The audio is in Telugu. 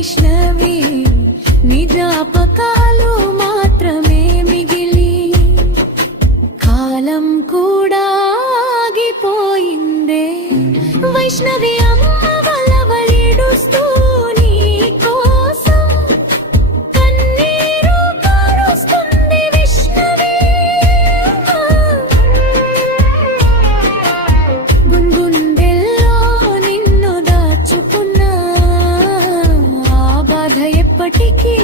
వైష్ణవి నిజాపకాలు మాత్రమే మిగిలి కాలం కూడా ఆగిపోయిందే వైష్ణవి అమ్మ వలవలిడుస్తూ నీ కోసం కన్నీరు కారుస్తుంది విష్ణవి గుండెల్లో నిన్ను దాచుకున్నా ఆ బాధ ఎప్పటికీ